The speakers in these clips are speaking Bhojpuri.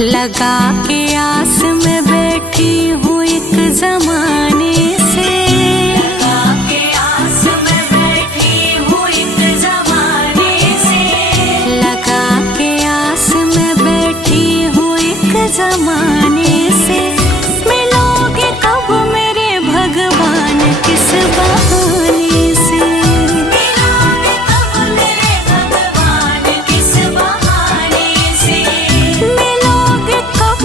लगा के आस में बैठी हूँ एक जमाने से, लगा के आस में बैठी हूँ एक जमाने से, लगा के आस में बैठी हूँ एक जमाने से। मिलोगे कब मेरे भगवान किस बहाने से, मिलोगे कब मेरे भगवान किस बहाने से, मिलोगे कब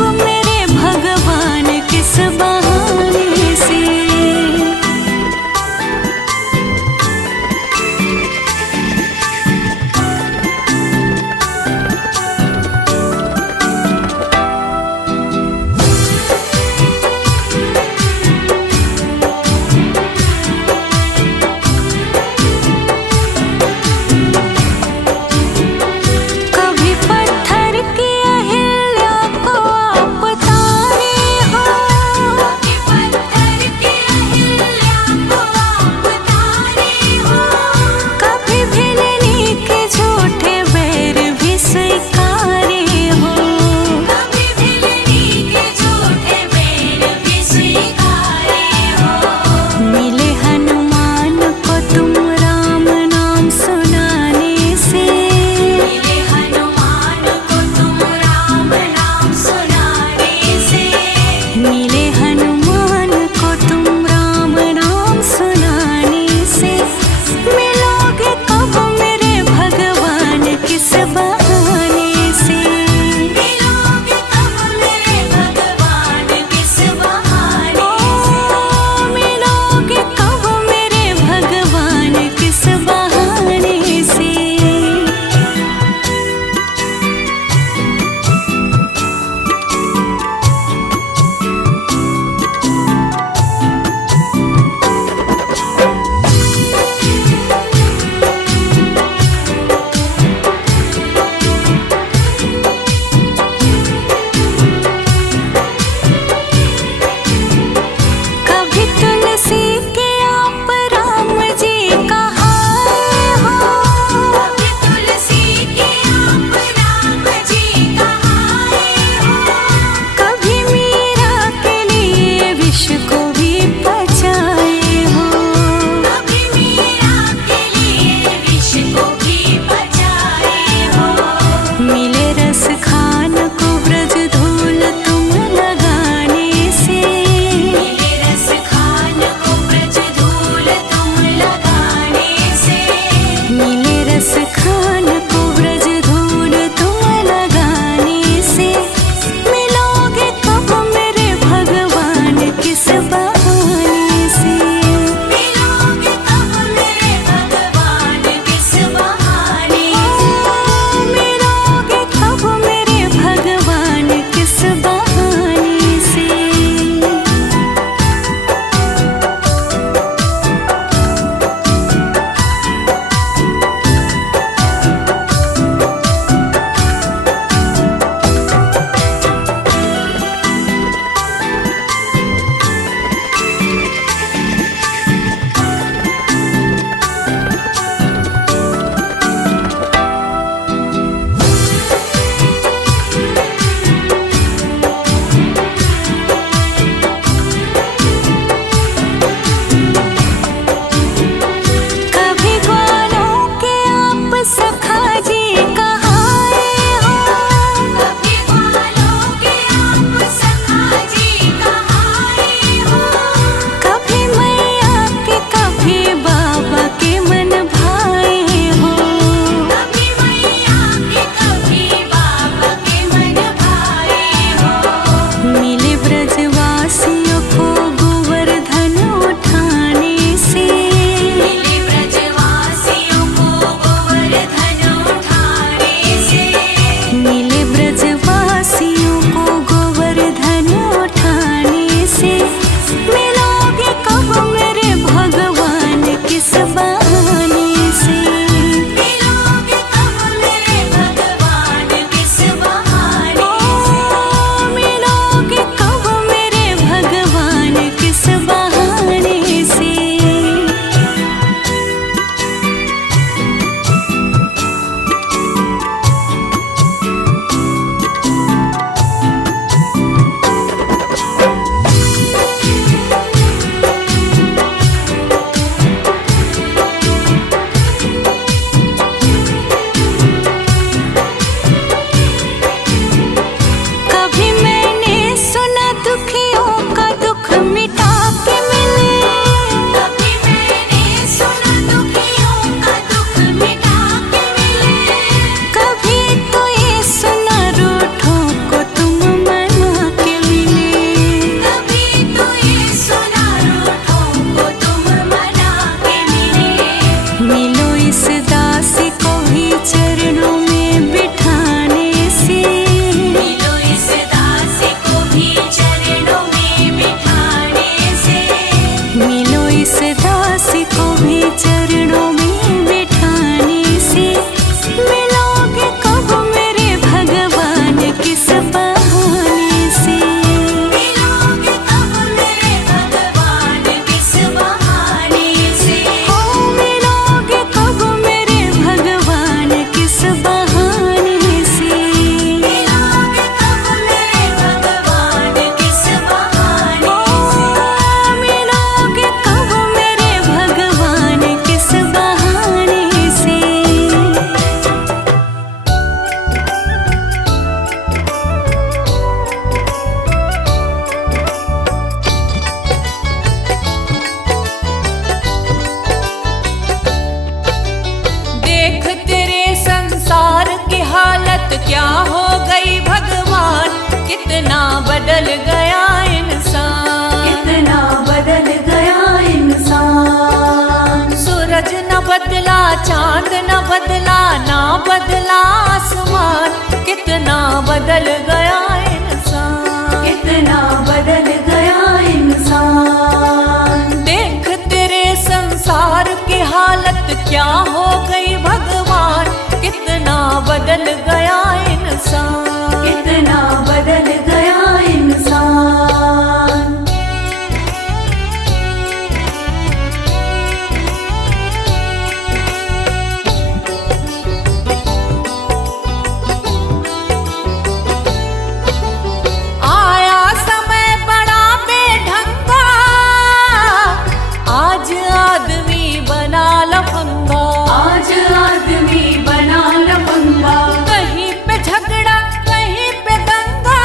इस दासी को भी चरणों में बिठाने से मिलोगे कब मेरे भगवान किस बहाने से मिलोगे कब मेरे भगवान किस बहाने से हो मिलोगे कब मेरे भगवान किस बहाने से मिलोगे कब मेरे भगवान किस बहाने से मिलोगे कब मेरे भगवान किस बहाने से। देख तेरे संसार की हालत क्या हो गई भगवान, कितना बदल गया इंसान, कितना बदल गया इंसान। सूरज न बदला, चांद न बदला, ना बदला आसमान, कितना बदल गया इंसान, कितना बदल गया इंसान। देख तेरे संसार की हालत क्या हो गई भगवान, कितना बदल गया इंसान, कितना बदल गया इंसान। आया समय बड़ा बेढंगा, आज आदमी बना लफंगा, आज आदमी बना लफंगा। कहीं पे झगड़ा कहीं पे दंगा,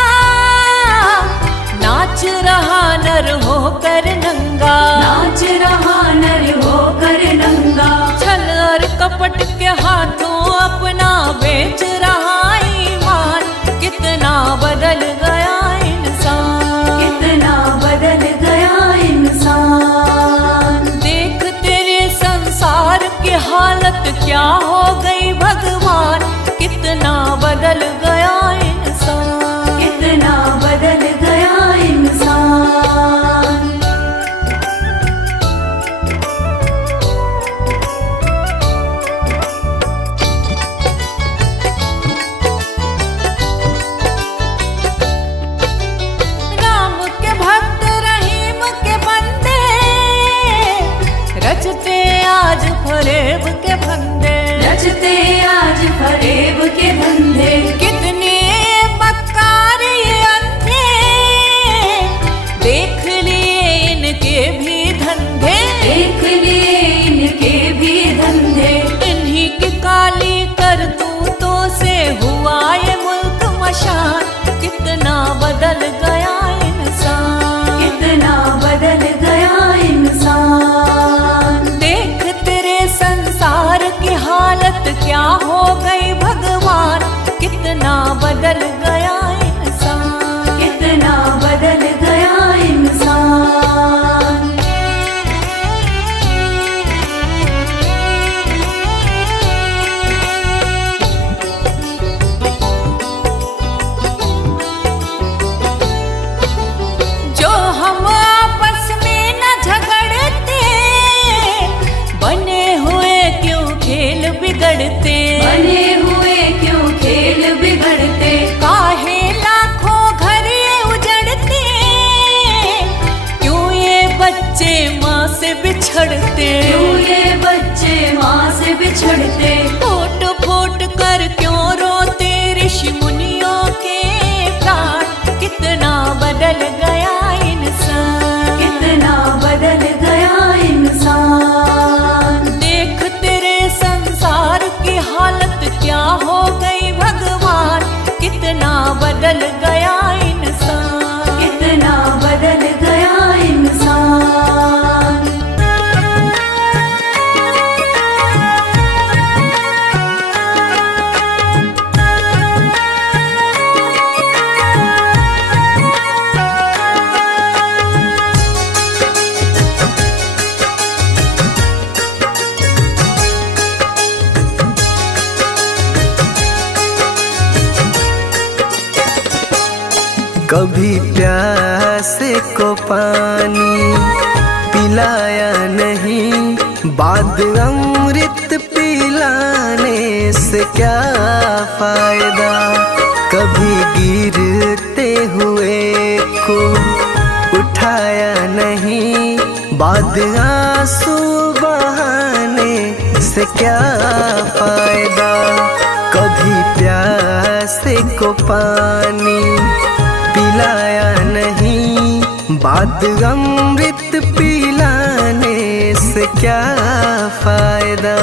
नाच रहा नर होकर नंगा, नाच रहा नर होकर नंगा। छल और कपट के हाथों अपना बेच रहा ईमान, कितना बदल गया इंसान, कितना बदल गया इंसान। देख तेरे संसार की हालत क्या हो गई भगवान, कितना बदल गया इंसान, कितना बदल गया इंसान। राम के भक्त रहीम के बंदे, रचते आज फरेब के फंदे, रचते आज फरेब के धंधे। कितने मक्कार ये अंधे, देख लिए इनके भी धंधे, देख लिए इनके भी धंधे। इन्हीं की काली करतूतों से हुआ ये मुल्क मशान, कितना बदल गया इंसान, कितना बदल गया इंसान। देख तेरे संसार की हालत क्या हो गई भगवान, कितना बदल गया इंसान, कितना बदल गया इंसान। जो हम आपस में न झगड़ते, बने हुए क्यों खेल बिगड़ते, बने हुए क्यों खेल बिगड़ते। काहे लाखों घर ये उजड़ते, क्यों ये बच्चे माँ से बिछड़ते, क्यों ये बच्चे माँ से बिछड़ते। फूट फूट कर क्यों रोते ऋषि मुनियों के प्राण, कितना बदल गया इंसान, कितना बदल गया इंसान। देख तेरे संसार की हालत क्या हो गई भगवान, कितना बदल गया इंसान, कितना बदल गया इंसान। कभी प्यासे को पानी पिलाया बाद अमृत पिलाने से क्या फायदा। कभी गिरते हुए को उठाया नहीं, बाद आंसू बहाने से क्या फायदा। कभी प्यासे को पानी पिलाया नहीं, बाद अमृत पिलाने से क्या फायदा।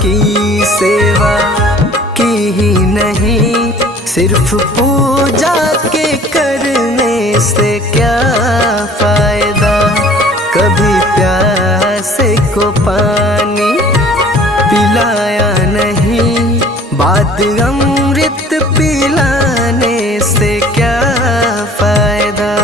की सेवा की ही नहीं, सिर्फ पूजा के करने से क्या फायदा। कभी प्यासे को पानी पिलाया नहीं, बाद अमृत पिलाने से क्या फायदा।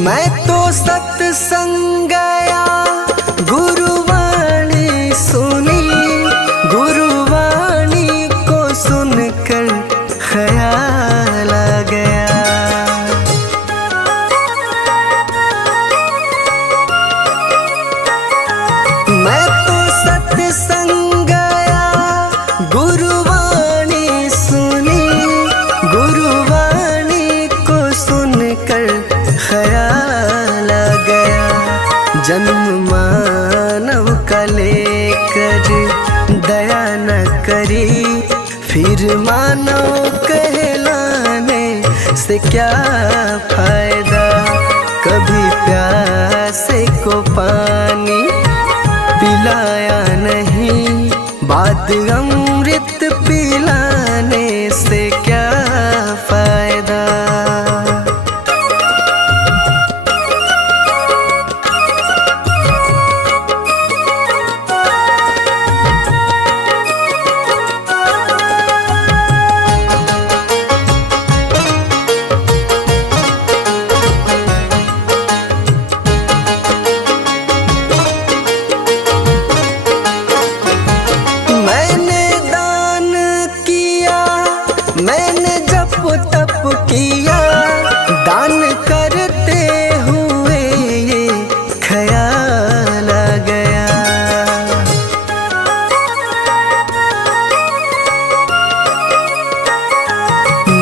मैं तो सत्संग गया, गुरुवाणी सुनी, गुरुवाणी को सुनकर ख्याल आ गया। मैं तो सत्संग गया, गुरुवाणी सुनी, गुरुवाणी को सुनकर ख्याल आ गया। जन्म मानव का लेकर दया न करी, फिर मानव कहलाने से क्या फायदा। कभी प्यासे को पानी पिलाया नहीं, बाद अमृत पिलाने से क्या फायदा। मैंने जप तप किया, दान करते हुए ये ख्याल आ गया।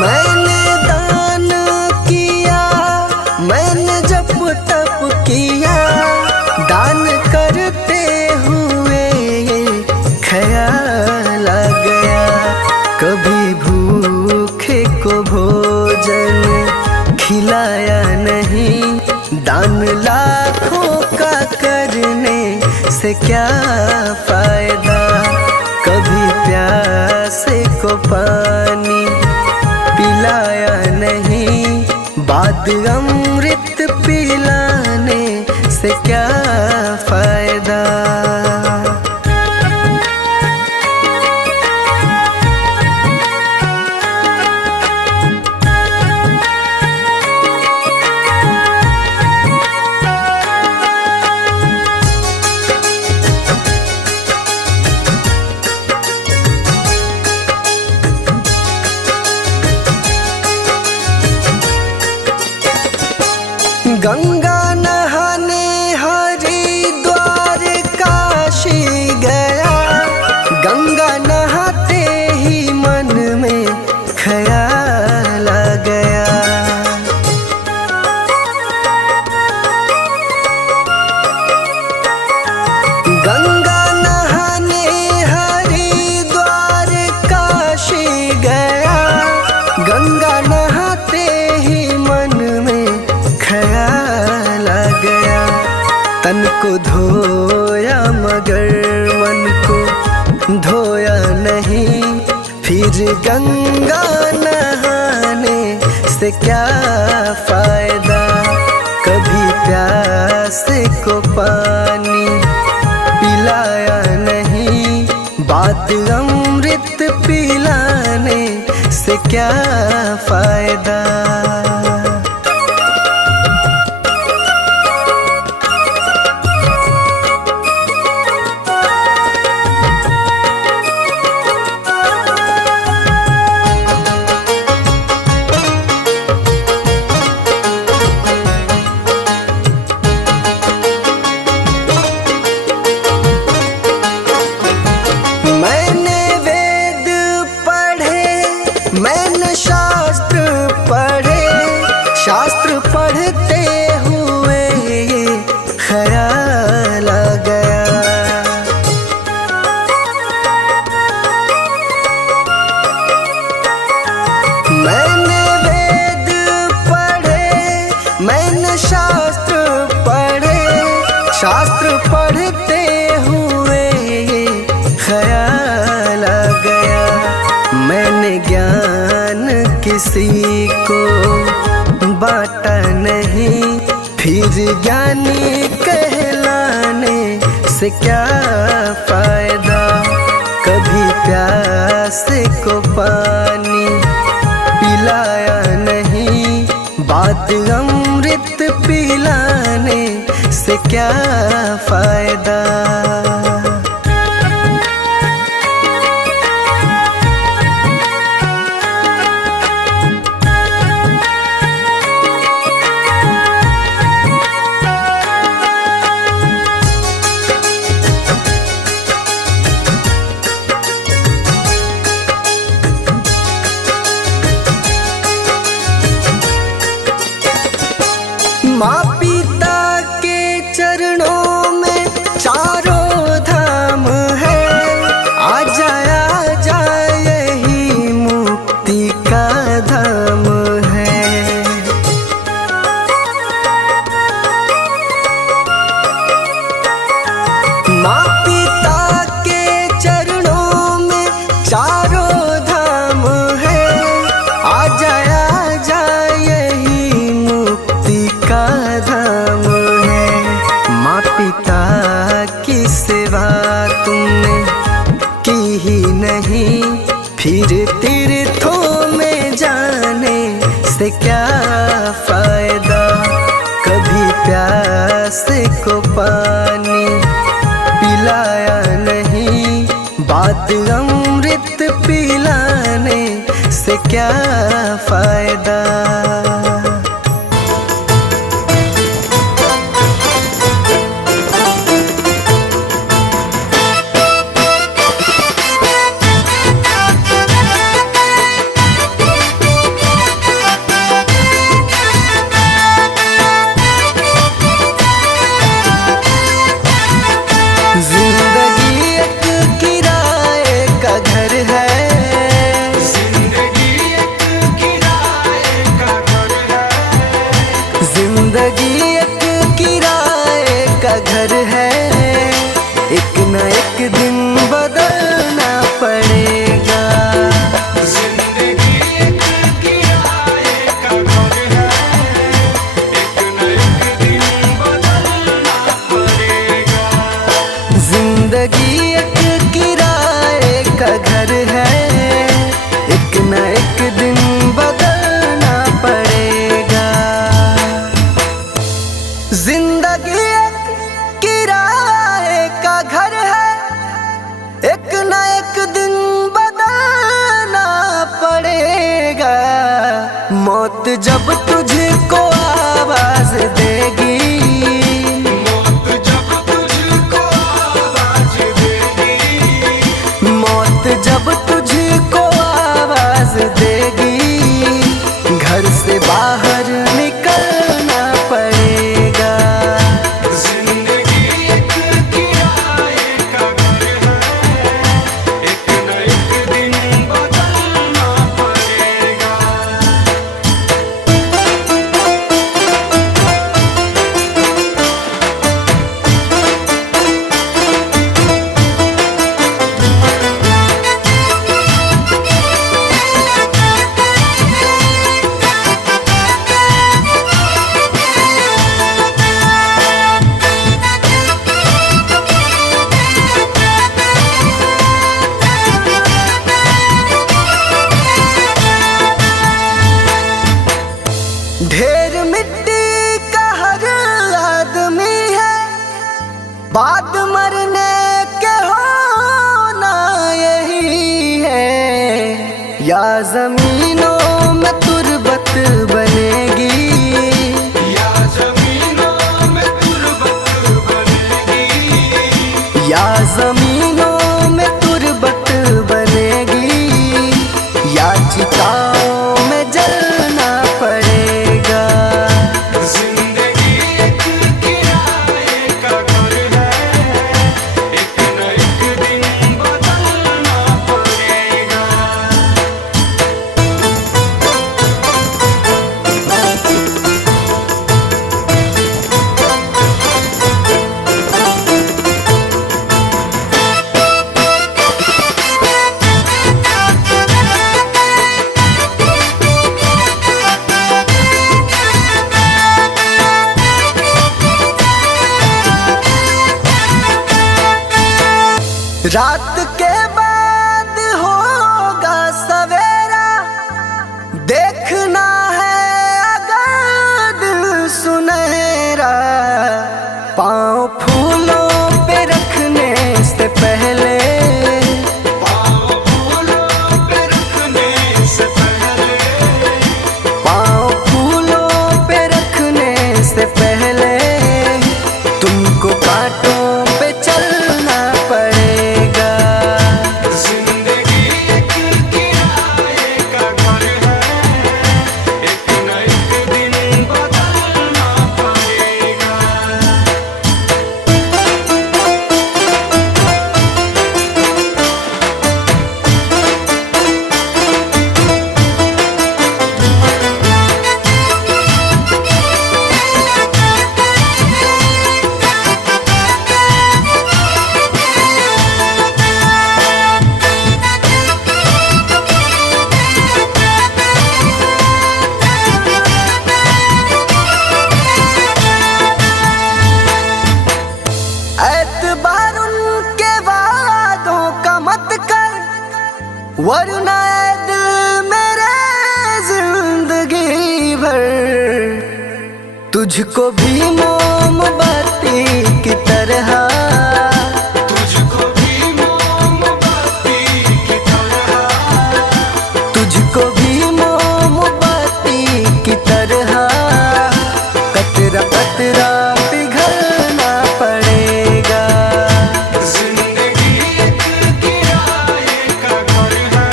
मैंने दान किया, मैंने जप तप किया, दान करते हुए ये ख्याल आ गया। कभी भूखे को भोजन खिलाया नहीं, दान लाखों का करने से क्या फायदा। कभी प्यासे को पानी पिलाया नहीं, बाद अमृत पिलाने से क्या फायदा। गंगा नहाने हरिद्वार काशी गया, गंगा नहाते ही मन में ख्याल आ गया। गंगा नहाने हरिद्वार काशी गया, गंगा नहाते ही मन में ख्याल आ गया। तन को धोया मगर मन को धोया नहीं, फिर गंगा नहाने से क्या फायदा। कभी प्यास को पानी पिलाया नहीं, बात अमृत पिलाने से क्या फायदा। मैंने वेद पढ़े, मैंने शास्त्र पढ़े, शास्त्र पढ़ते हुए ये ख्याल आ गया। मैंने वेद पढ़े, मैंने शास्त्र पढ़े, शास्त्र पढ़ते हुए ये ख्याल आ गया। मैंने ज्ञान किसी को बांटा नहीं, फिर ज्ञानी कहलाने से क्या फायदा। कभी प्यास को पानी पिलाया नहीं, बात अमृत पिलाने से क्या फायदा। माँ पिता के चरणों में चारों धाम है, आ जा यही मुक्ति का धाम है। माँ पिता के चरणों में चारों धाम है, आ जा यही मुक्ति का धाम है। माँ पिता की सेवा तुमने की ही नहीं, फिर तीर्थों में जाने से क्या फायदा। कभी प्यास को पानी पिलाया नहीं, बात अमृत पिलाने से क्या फायदा। जिंदगी एक किराए का घर है, जिंदगी एक किराए का घर है, जिंदगी एक किराए का घर है। एक न एक दिन बदलना पड़ेगा। जिंदगी एक किराए का घर है, एक न एक दिन बदलना पड़ेगा। जिंदगी एक किराए का घर है, एक न एक दिन बदलना पड़ेगा। जिंदगी एक किराए का घर है, एक न एक दिन बदलना पड़ेगा। मौत जब तुझको आवाज दे बाद मरने के होना यही है, या जमीनों में तुरबत बनेगी, या जमीनों में तुरबत बनेगी, या जमीनों में तुरबत बनेगी, या चिताओं में जलना पड़ेगा। जिंदगी एक किराए का घर है, एक न एक दिन बदलना पड़ेगा। रात के बाद होगा सवेरा, देखना है अगर दिल सुनहरा, पाँव फूलों पे रखने से पहले, पाँव फूलों पे रखने से पहले, पाँव फूलों पे रखने से पहले, तुमको कांटों पे चलना पड़ेगा। जिंदगी एक किराए का घर है, एक न एक दिन बदलना पड़ेगा। एतबार उनके वादों का मत कर, वरना ऐ दिल मेरे जिंदगी भर तुझको भी मोमबत्ती की तरह, तुझको भी मोमबत्ती की तरह, तुझको भी मोमबत्ती की तरह, कतरा कतरा पिघलना पड़ेगा। जिंदगी एक किराए का घर है,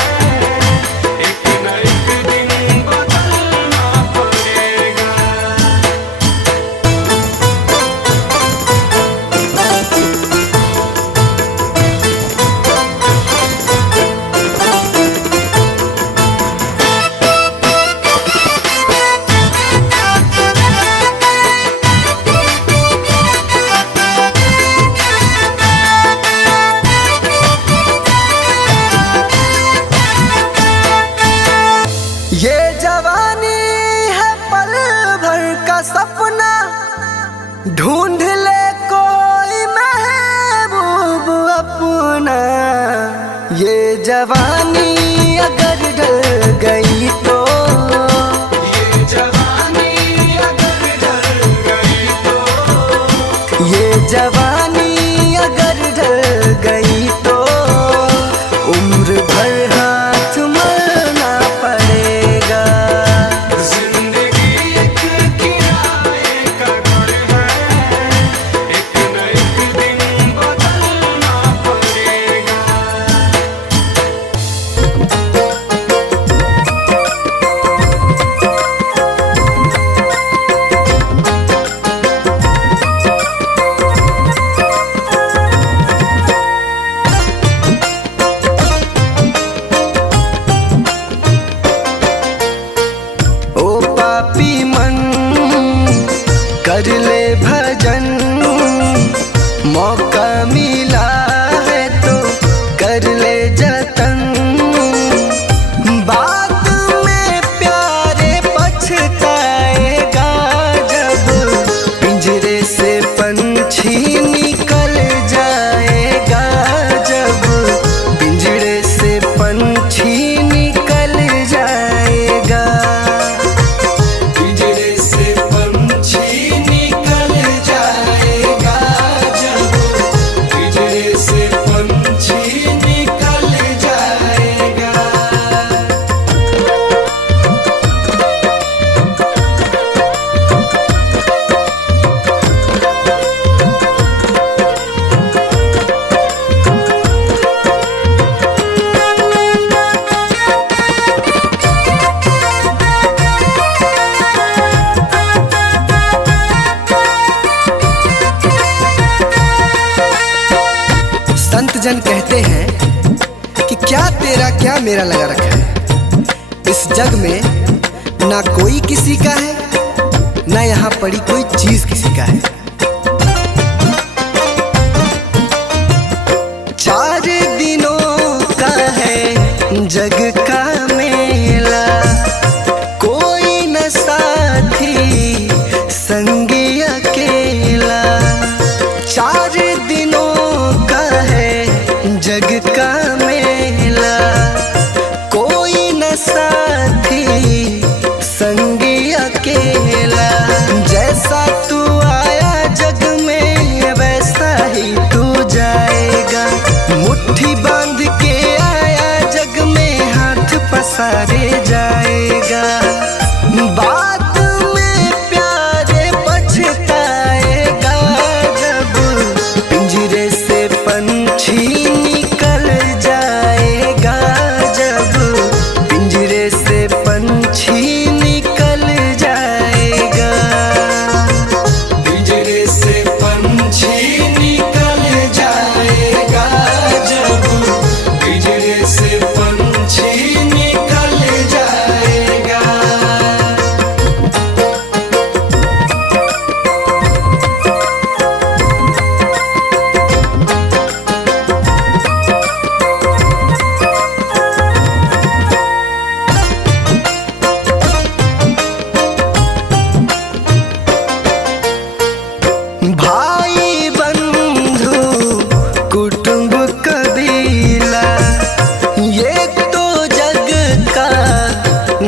एक न एक दिन बदलना पड़ेगा। ये जवानी है पल भर का सपना, ढूंढ ले कोई महबूब अपना। ये जवानी अगर ढल गई तो, ये जवानी अगर ढल गई तो, ये जवानी अगर ढल गई तो, उम्र भर हाथ मलना पड़ेगा। जिंदगी एक किराए का घर है, एक न एक दिन बदलना पड़ेगा। ओ पापी मन कर ले भजन, मौका मिला है तो कर ले जतन। बाद में प्यारे पछताएगा जब पिंजरे से पंछी निकल जाएगा, जब पिंजरे से पंछी निकल जाएगा। जन कहते हैं कि क्या तेरा क्या मेरा लगा रखा है। इस जग में ना कोई किसी का है, ना यहाँ पड़ी कोई चीज किसी का है। 4 दिनों का है जग का मेला, कोई न साथी संगी अकेला। 4 दिनों का है जग का मेला, कोई न साथी संगी अकेला। जैसा तू आया जग में वैसा ही तू जाएगा, मुट्ठी बांध के आया जग में हाथ पसारे जाएगा। बाद में प्यारे पछताएगा जब पिंजरे से पंछी निकल जाएगा, जब पिंजरे से पंछी निकल जाएगा। पिंजरे से पंछी निकल जाएगा, जब पिंजरे से पंछी निकल जाएगा। भाई बंधु कुटुंब कबीला, ये तो जग का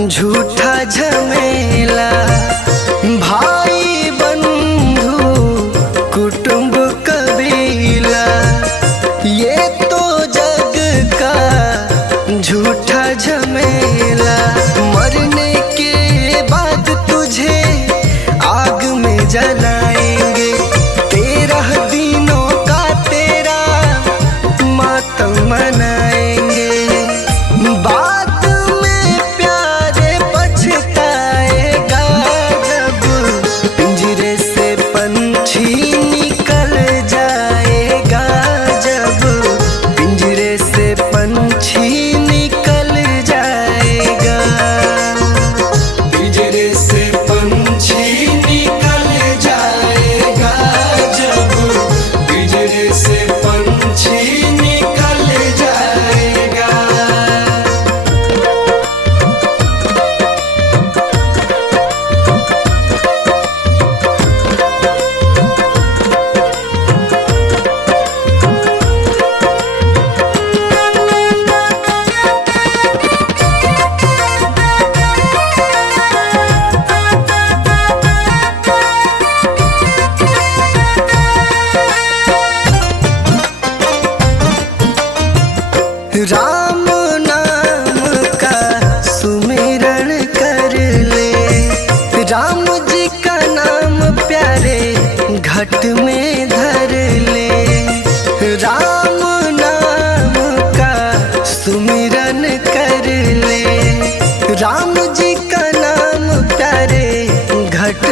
झूठा झमेला। भाई बंधु कुटुंब कबीला, ये तो जग का झूठा झमेला। मरने के बाद तुझे आग में जलाएंगे, 13 दिनों का तेरा मातम मनाएंगे। बाद में प्यारे पछताएगा जब पिंजरे से पंछी निकल जाएगा, जब पिंजरे से पंछी निकल जाएगा। पिंजरे से पंछी निकल जाएगा, जब पिंजरे से पंछी निकल जाएगा। राम नाम का सुमिरन कर ले, राम जी का नाम प्यारे घट में धर ले। राम नाम का सुमिरन कर ले, राम जी का नाम प्यारे घट